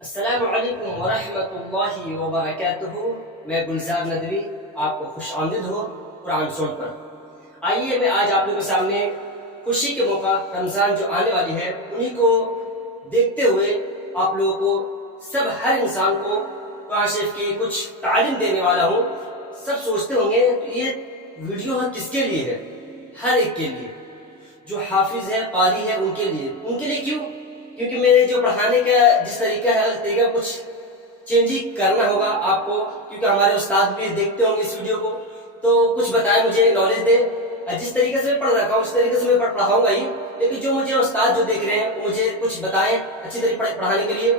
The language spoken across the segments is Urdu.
السلام علیکم ورحمۃ اللہ وبرکاتہ. میں گلزار ندوی آپ کو خوش آمدید ہو قرآن سون پر. آئیے میں آج آپ لوگوں کے سامنے خوشی کے موقع رمضان جو آنے والی ہے انہی کو دیکھتے ہوئے آپ لوگوں کو ہر انسان کو قرآن شریف کی کچھ تعلیم دینے والا ہوں. سب سوچتے ہوں گے تو یہ ویڈیو کس کے لیے ہے؟ ہر ایک کے لیے، جو حافظ ہے، قاری ہے، ان کے لیے کیوں؟ کیونکہ میرے جو پڑھانے کا جس طریقہ ہے اس طریقہ کچھ چینجنگ کرنا ہوگا آپ کو، کیونکہ ہمارے استاد بھی دیکھتے ہوں گے اس ویڈیو کو، تو کچھ بتائیں، مجھے نالج دیں. جس طریقے سے میں پڑھ رکھا ہوں اس طریقے سے میں پڑھاؤں گا ہی، لیکن جو مجھے استاد جو دیکھ رہے ہیں وہ مجھے کچھ بتائیں اچھی طریقے پڑھانے کے لیے.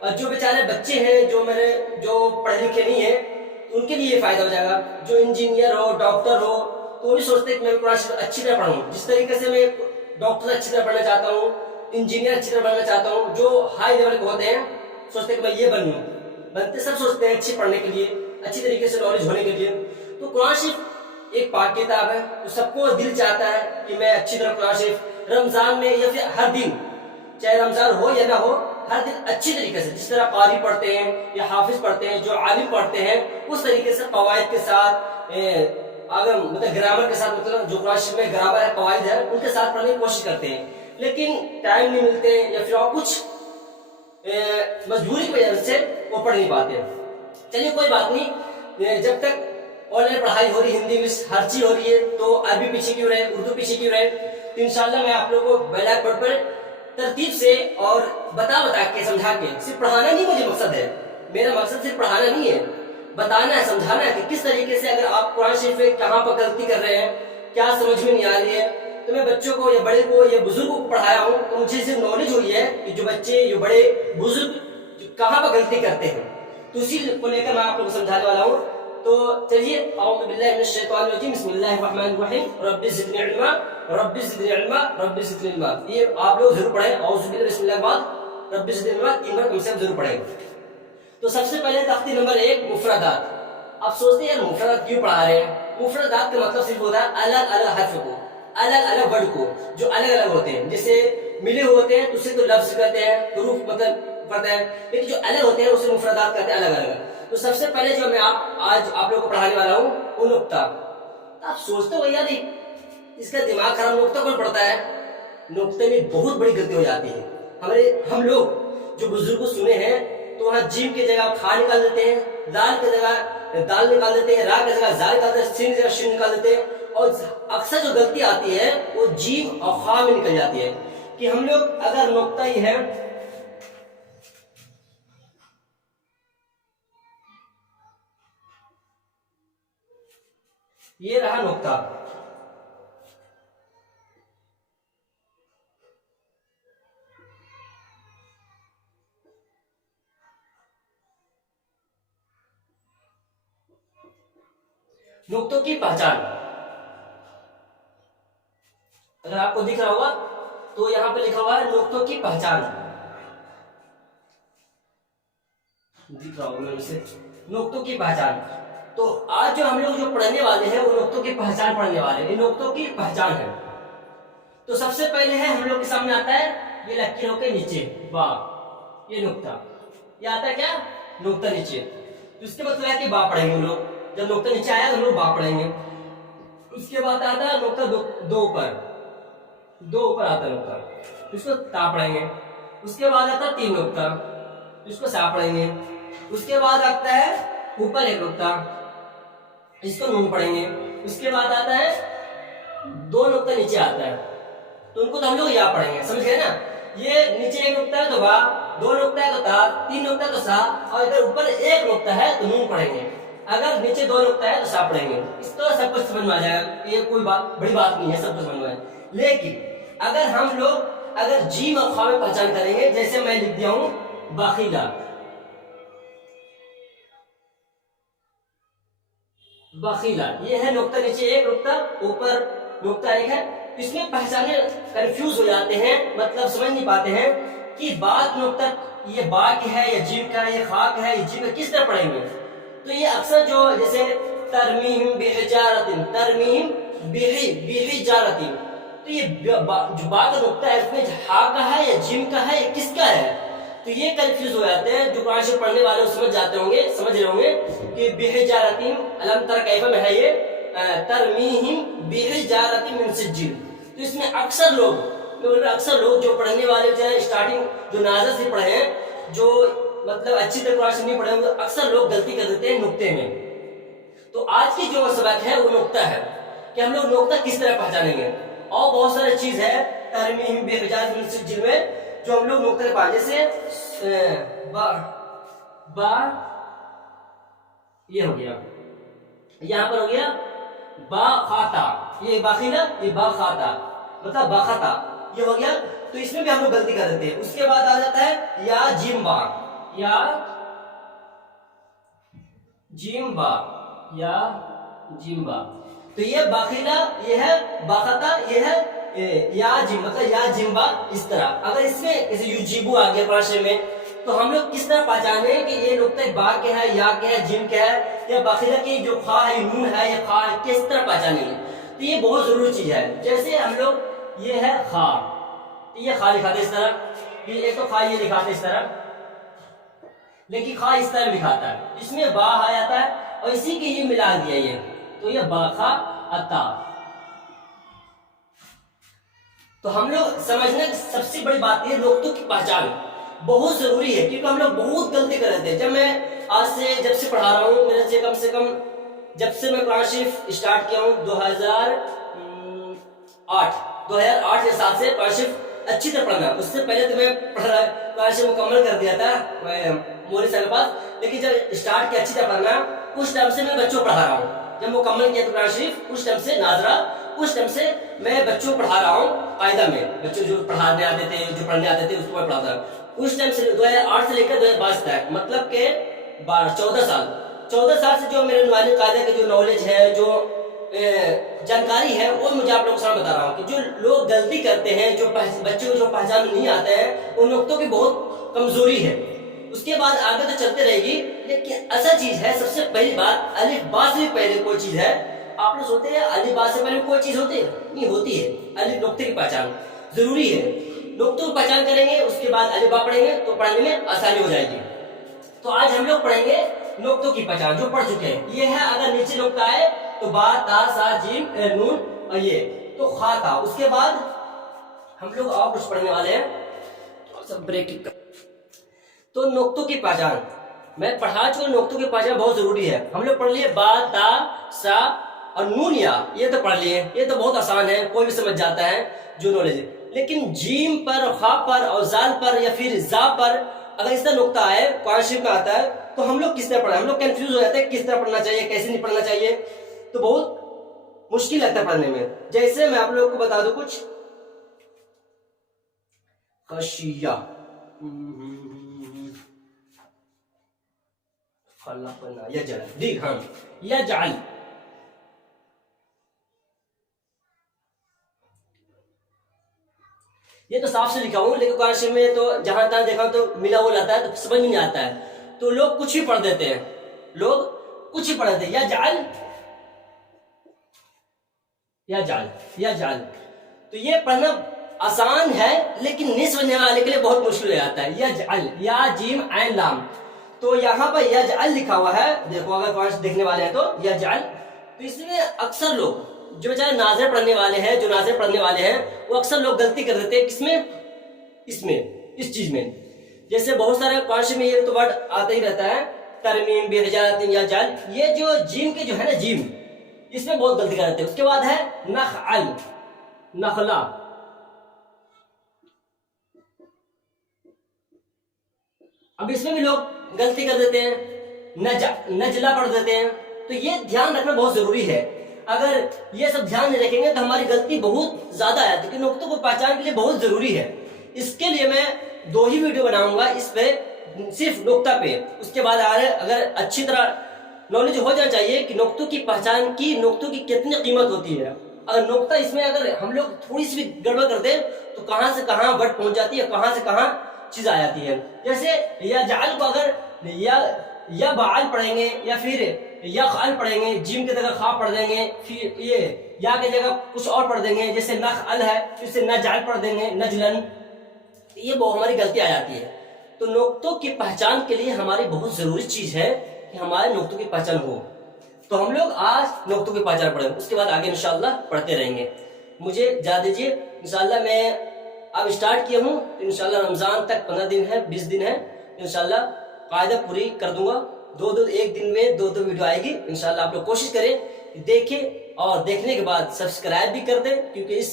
اور جو بیچارے بچے ہیں جو پڑھے لکھے نہیں ہیں ان کے لیے یہ فائدہ ہو جائے گا. جو انجینئر ہو، ڈاکٹر ہو، تو وہ بھی سوچتے ہیں کہ میں قرآن شریف اچھی طرح پڑھوں. جس طریقے سے میں ڈاکٹر اچھی طرح پڑھنا چاہتا ہوں، انجینئر اچھی طرح بننا چاہتا ہوں، جو ہائی لیول کے ہوتے ہیں سوچتے ہیں کہ میں یہ بنوں. سب سوچتے ہیں اچھی پڑھنے کے لیے، اچھی طریقے سے نالج ہونے کے لیے. تو قرآن شریف ایک پاک کتاب ہے، تو سب کو دل چاہتا ہے کہ میں اچھی طرح قرآن شریف رمضان میں یا پھر ہر دن، چاہے رمضان ہو یا نہ ہو، ہر دن اچھی طریقے سے جس طرح قاری پڑھتے ہیں یا حافظ پڑھتے ہیں، جو عالم پڑھتے ہیں، اس طریقے سے قواعد کے ساتھ، اگر گرامر کے ساتھ، جو قرآن شریف میں گرامر ہے، قواعد ہے، ان کے ساتھ پڑھنے کی کوشش کرتے ہیں، لیکن ٹائم نہیں ملتے یا پھر اور کچھ مجبوری کی وجہ سے وہ پڑھ نہیں پاتے. چلیے کوئی بات نہیں، جب تک آن لائن پڑھائی ہو رہی ہے، ہندی انگلش ہر چیز ہو رہی ہے، تو عربی پیچھے کیوں رہے، اردو پیچھے کیوں رہے. تو انشاءاللہ میں آپ لوگوں کو بلیک بورڈ پر ترتیب سے اور بتا کے سمجھا کے، صرف پڑھانا نہیں مجھے مقصد ہے، میرا مقصد صرف پڑھانا نہیں ہے، بتانا ہے، سمجھانا ہے کہ کس طریقے سے اگر آپ قرآن شریف میں کہاں پر غلطی کر رہے ہیں، کیا سمجھ میں نہیں آ رہی ہے. تو میں بچوں کو یا بڑے کو یا بزرگوں کو پڑھایا ہوں، تو مجھے سے نالج ہوئی ہے کہ جو بچے، جو بڑے بزرگ کہاں پر غلطی کرتے ہیں، تو اسی کو لے کر میں آپ کو سمجھانے والا ہوں. تو چلیے، اعوذ باللہ من الشیطان الرجیم، بسم اللہ الرحمن الرحیم، رب زدنی علما، رب زدنی علما، رب زدنی علما. یہ آپ لوگ ضرور پڑھیں، اعوذ باللہ، بسم اللہ کے بعد رب زدنی علما 3 بار کم سے کم ضرور پڑھیں. تو سب سے پہلے تختی نمبر 1، مفردات. آپ سوچتے ہیں یار مفردات کیوں پڑھا رہے ہیں؟ مفردات کا مطلب صرف ہوتا ہے الگ الگ حرف کو، الگ الگ ورڈ کو، جو الگ الگ ہوتے ہیں. جیسے ملے ہوتے ہیں تو اسے تو لفظ کہتے ہیں، حروف مطلب پڑھتے ہیں، لیکن جو الگ ہوتے ہیں اسے مفردات کہتے ہیں، الگ الگ. تو سب سے پہلے جو میں آج آپ لوگوں کو پڑھانے والا ہوں وہ نقطہ. آپ سوچتے ہو یار اس کا دماغ خراب، نقطہ کون پڑھتا ہے؟ نقطے میں بہت بڑی غلطی ہو جاتی ہے. ہم لوگ جو بزرگوں سنے ہیں تو وہاں جیم کی جگہ کھا نکال دیتے ہیں، دال کی جگہ دال نکال دیتے ہیں، را کی جگہ زال نکال دیتے ہیں، سین کی جگہ شین نکال دیتے ہیں. اور اکثر جو غلطی آتی ہے وہ جیم اور خا میں نکل جاتی ہے. کہ ہم لوگ اگر نقطہ ہی ہے، یہ رہا نقطہ، نقطوں کی پہچان. اگر آپ کو دکھ رہا ہوگا تو یہاں پہ لکھا ہوا ہے نقطوں کی پہچان. دکھ رہا ہوگا اسے، نقطوں کی پہچان. تو آج جو ہم لوگ جو پڑھنے والے ہیں وہ نقطوں کی پہچان پڑھنے والے ہیں. یہ نقطوں کی پہچان ہے. تو سب سے پہلے ہے ہم لوگ کے سامنے آتا ہے یہ لکیروں کے نیچے با، یہ نقطہ، یہ آتا ہے کیا؟ نقطہ نیچے. تو اس کے مطلب ہے کہ با پڑھیں گے ہم لوگ. جب نقطہ نیچے آیا تو ہم لوگ با پڑھیں گے. اس کے بعد آتا ہے نقطہ دو اوپر آتا ہے نقطہ، اس کو تا پڑھیں گے. اس کے بعد آتا ہے 3 نقطہ، اس کو سا پڑھیں گے. اس کے بعد آتا ہے اوپر 1 نقطہ، اس کو نون پڑھیں گے. اس کے بعد آتا ہے 2 نقطہ نیچے آتا ہے، تو ان کو تو ہم لوگ یا پڑھیں گے. سمجھ گئے نا؟ یہ نیچے 1 نقطہ ہے تو با، 2 نقطہ ہے تو تا، 3 نقطہ ہے تو سا، اور ادھر اوپر 1 نقطہ ہے تو نون پڑھیں گے. اگر نیچے 2 نقطہ ہے تو سا پڑھیں گے. اس طرح سب کچھ سمجھ میں آ جائے گا. یہ کوئی بڑی بات نہیں ہے، سب کچھ سمجھ میں آئے. لیکن اگر ہم لوگ جیم اور خا میں پہچان کریں گے، جیسے میں لکھ دیا ہوں باخیلا، باخیلا، یہ ہے نقطہ نیچے 1 نقطہ، اوپر نقطہ 1 ہے. اس میں پہچانے کنفیوز ہو جاتے ہیں، مطلب سمجھ نہیں پاتے ہیں کہ بات نقطہ یہ با کی ہے یا جیم کا ہے، یہ خا کا ہے، یہ جیم کا، کس طرح پڑھیں گے. تو یہ اکثر جو جیسے ترمیم بحجارت، ترمیم بحجارت، تو یہ جو با کا نقطہ ہے اس میں ہا کا ہے یا جیم کا ہے یا کس کا ہے؟ تو یہ کنفیوز ہو جاتے ہیں، جو قرآن شریف پڑھنے والے سمجھ جاتے ہوں گے، سمجھ رہے ہوں گے کہ بحجارتین الم تر کیف میں ہے یہ ترمیہم بحجارتین من سجیل. تو اس میں اکثر لوگ جو پڑھنے والے جو ہیں اسٹارٹنگ جو نازل سے پڑھے ہیں، جو مطلب اچھی طرح قرآن شریف نہیں پڑھے ہیں، اکثر لوگ غلطی کر دیتے ہیں نقطے میں. تو آج کی جو سبق ہے وہ نقطہ ہے کہ ہم لوگ نقطہ کس طرح پہچانیں گے. اور بہت سارے چیز ہے ترمیم بحجارۃ من سجیل میں جو ہم لوگ نقطے پہ، جیسے با یہ ہو گیا، یہاں پر ہو گیا با خاتا، یہ باخیلا، یہ با خاتا مطلب با خطا یہ ہو گیا. تو اس میں بھی ہم لوگ غلطی کر دیتے ہیں. اس کے بعد آ جاتا ہے یا جیم با، یا جیم با، یا جیم با. تو یہ باخیلا، یہ ہے باخطا، یہ ہے یا جیم مطلب یا جمبا. اس طرح اگر اس میں جیسے یوجیبو آ گیا پراشے میں، تو ہم لوگ کس طرح پہچانے کہ یہ نقطہ با کیا ہے، یا کیا ہے، جیم کیا ہے، یا باخیلا کی جو خا ہے، نون ہے، یہ خا ہے، کس طرح پہچانیں گے. تو یہ بہت ضروری چیز ہے. جیسے ہم لوگ یہ ہے خا، یہ خا لکھاتے اس طرح، یہ ایک تو خا یہ لکھاتے اس طرح، لیکن خا اس طرح لکھاتا ہے، اس میں با آ جاتا ہے اور اسی کے یہ ملا دیا یہ، تو یہ با خا اتا. تو ہم لوگ سمجھنے کی سب سے بڑی بات یہ نقطوں کی پہچان بہت ضروری ہے، کیونکہ ہم لوگ بہت غلطی کر رہے تھے. جب میں آج سے جب سے پڑھا رہا ہوں، میرے سے کم جب سے میں قرآن شریف اسٹارٹ کیا ہوں 2008 یا 7 سے قرآن شریف اچھی طرح پڑھنا. اس سے پہلے تو میں قرآن شریف مکمل کر دیا تھا مولوی صاحب کے پاس، لیکن جب اسٹارٹ کیا اچھی طرح پڑھنا، اس ٹائم سے میں بچوں کو پڑھا رہا ہوں. جب مکمل کیا تو قرآن شریف اس ٹائم سے ناظرہ، اس ٹائم سے میں بچوں کو پڑھا رہا ہوں قاعدہ میں. بچوں جو پڑھانے آتے تھے، جو پڑھنے آتے تھے، اس کو میں پڑھاتا ہوں. اس ٹائم سے 2008 سے لے کر 2022 تک، مطلب کہ 14 سال سے جو میرے نوانی قاعدہ کی جو نالج ہے، جو جانکاری ہے، وہ مجھے آپ لوگوں کے سامنے بتا رہا ہوں کہ جو لوگ غلطی کرتے ہیں، جو بچوں کو جو پہچان نہیں آتے ہیں، ان نقطوں کی بہت کمزوری ہے. اس کے بعد آگے تو چلتے رہے گی، لیکن اصل چیز ہے سب سے پہلی بات الف با سے بھی پہلے کوئی چیز ہے. آپ لوگ سوچتے ہیں الف با سے پہلے کوئی چیز ہوتی ہے؟ نہیں ہوتی ہے. الف نقطے کی پہچان ضروری ہے. نقطوں کی پہچان کریں گے، اس کے بعد الف با پڑھیں گے تو پڑھنے میں آسانی ہو جائے گی. تو آج ہم لوگ پڑھیں گے نقطوں کی پہچان جو پڑھ چکے ہیں. یہ ہے اگر نیچے نقطہ ہے تو با تا سا جیم نون اور یہ تو خا تھا. اس کے بعد ہم لوگ اور کچھ پڑھنے والے ہیں، سب بریک. تو نقطوں کی پہچان میں پڑھا چکا. نقطوں کی پہچان بہت ضروری ہے. ہم لوگ پڑھ لیے با تا سا اور نون یا، یہ تو پڑھ لیے، یہ تو بہت آسان ہے، کوئی بھی سمجھ جاتا ہے جو نالج ہے. لیکن جیم پر، خا پر اور زال پر یا پھر زا پر اگر اس طرح نقطہ آئے قرآن شریف میں آتا ہے تو ہم لوگ کس طرح پڑھیں؟ ہم لوگ کنفیوز ہو جاتے ہیں کس طرح پڑھنا چاہیے، کیسے نہیں پڑھنا چاہیے. تو بہت مشکل لگتا ہے پڑھنے میں. جیسے میں آپ لوگوں کو بتا دوں کچھ خشیہ، خلقنا یجعل، دیکھ ہاں یجعل، یہ تو صاف سے لکھا ہوں، لیکن قرآن شریف میں تو جہاں تک دیکھا تو ملا ہوا لاتا ہے تو سمجھ نہیں آتا ہے. تو لوگ کچھ بھی پڑھ دیتے ہیں، لوگ کچھ ہی پڑھ دیتے ہیں. یجعل، یجعل، یجعل. تو یہ پڑھنا آسان ہے لیکن نہیں سمجھنے والے کے لیے بہت مشکل ہو جاتا ہے. یجعل، یا جیم عین لام. تو یہاں پر یجعل لکھا ہوا ہے، دیکھو اگر قرآن دیکھنے والے ہیں تو یجعل. تو اس میں اکثر لوگ جو بیچارے ناظر پڑھنے والے ہیں، جو ناظر پڑھنے والے ہیں، وہ اکثر لوگ غلطی کر دیتے ہیں. کس میں؟ اس چیز میں. جیسے بہت سارے قرآن شریف میں یہ تو ورڈ آتا ہی رہتا ہے ترمیم بحجارۃ یا جعل. یہ جو جیم کے جو ہے نا جیم، اس میں بہت غلطی کر دیتے ہیں. اس کے بعد ہے نخعل، نخلا. اب اس میں بھی لوگ غلطی کر دیتے ہیں، نجلا پڑھ دیتے ہیں. تو یہ دھیان رکھنا بہت ضروری ہے. اگر یہ سب دھیان نہیں رکھیں گے تو ہماری غلطی بہت زیادہ ہے، کیونکہ نقطوں کو پہچان کے لیے بہت ضروری ہے. اس کے لیے میں 2 ہی ویڈیو بناؤں گا اس پہ، صرف نقطہ پہ. اس کے بعد اگر اچھی طرح نالج ہو جانا چاہیے کہ نقطوں کی پہچان کی، نقطوں کی کتنی قیمت ہوتی ہے. اگر نقطہ اس میں اگر ہم لوگ تھوڑی سی بھی گڑبڑ کر دیں تو کہاں سے کہاں ورڈ پہنچ جاتی ہے، کہاں سے کہاں چیز آ جاتی ہے. جیسے یجعل کو اگر یا بعل پڑھیں گے یا پھر یا خال پڑھیں گے، جیم کی جگہ خا پڑھ دیں گے، پھر یہ یا کی جگہ کچھ اور پڑھ دیں گے، جیسے نخعل ہے پھر سے نجعل پڑھ دیں گے، نجلن. یہ وہ ہماری غلطی آ جاتی ہے. تو نقطوں کی پہچان کے لیے ہماری بہت ضروری چیز ہے کہ ہمارے نقطوں کی پہچان ہو. تو ہم لوگ آج نقطوں کی پہچان پڑھیں، اس کے بعد آگے انشاءاللہ پڑھتے رہیں گے. مجھے اجازت دیجیے، انشاءاللہ میں اب اسٹارٹ کیا ہوں، انشاءاللہ رمضان تک 15 دن ہے، 20 دن ہے، انشاءاللہ قاعدہ پوری کر دوں گا. ایک دن میں دو ویڈیو آئے گی انشاءاللہ. آپ لوگ کوشش کریں دیکھیں، اور دیکھنے کے بعد سبسکرائب بھی کر دیں، کیونکہ اس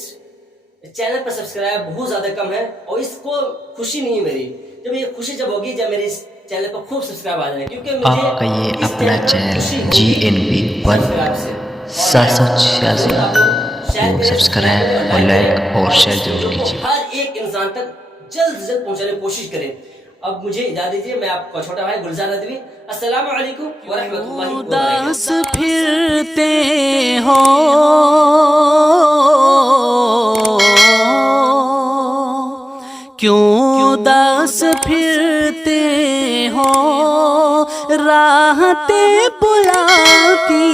چینل پر سبسکرائب بہت زیادہ کم ہے، اور اس کو خوشی نہیں ہے میری. جب یہ خوشی جب ہوگی جب میرے اس چینل پر خوب سبسکرائب آ جائیں، کیونکہ مجھے آپ کا یہ اس اپنا چینل چینل GNB 786 کو سبسکرائب اور لائک اور شیئر ضرور کیجیے. ہر ایک انسان تک جلد سے جلد پہنچانے کی کوشش کریں. اب مجھے اجازت دیجیے، میں آپ کا چھوٹا بھائی گلزار ندوی. السلام علیکم ورحمۃ اللہ وبرکاتہ. اداس پھرتے ہو کیوں اداس پھرتے ہو، راحتیں بلاتی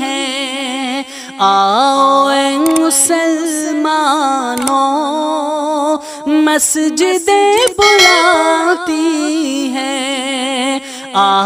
ہیں. آؤ اے مسلمانوں، مسجدیں بلاتی ہیں.